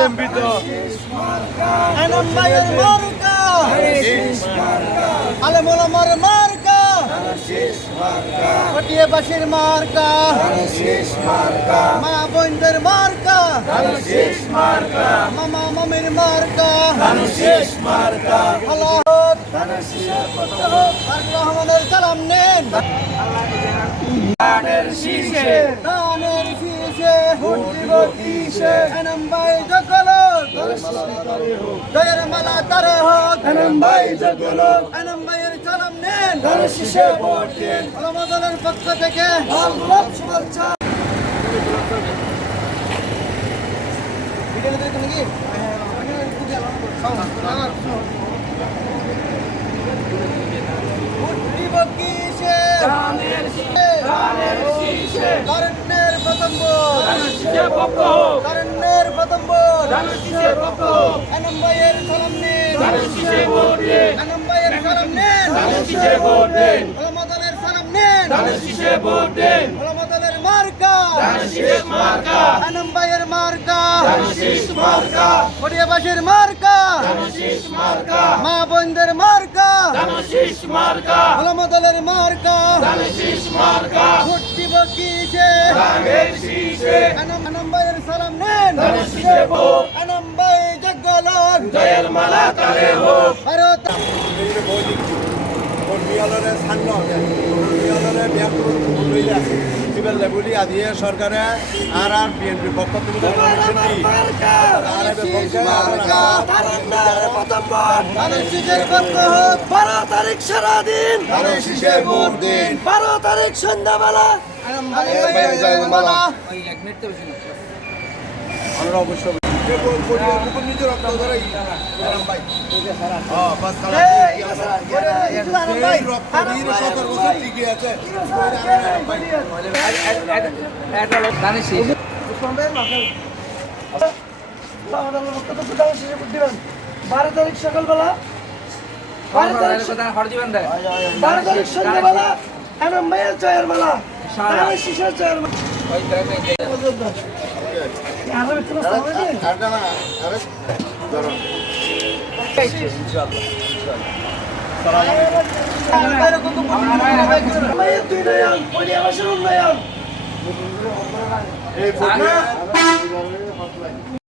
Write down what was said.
BMP তো এনাম ভাইয়ের মার্কা আলেম ওলামার মার্কা পটিয়াবাসীর মার্কা মা বোনদের মার্কা মামা মামির মার্কা আল্লাহ রহমানের সালাম নেন দানের শীষে এনাম ভাই জগলোক জয়ের মালা তারে হোক এনাম ভাইয়ের সালাম নেন আমাদের পক্ষ থেকে শুভেচ্ছা কারণের প্রথম এনাম ভাইয়ের সালাম নেন এনাম ভাইয়ের সালাম নেন আলমাদানের সালাম নেন আলমাদানের মার্কা এনাম ভাইয়ের মার্কা পটিয়াবাসীর মার্কা মা বোনদের মার্কা আলমাদানের মার্কা ভোট কিসে এনাম ভাইয়ের সালাম নেন এনাম ভাই জগলোক জয়ের মালা তারে হোক ভারত সরকারে আর বিএনপি পক্ষ থেকে বারো তারিখ সারাদিন 12 তারিখ সন্ধ্যাবেলা আমরা অবশ্যই বারো তারিখ সকালবেলা 12 তারিখ সন্ধ্যাবেলা এনাম ভাইয়ের জয়ের মালা শিশের জয়ের মালা উন্নয়ন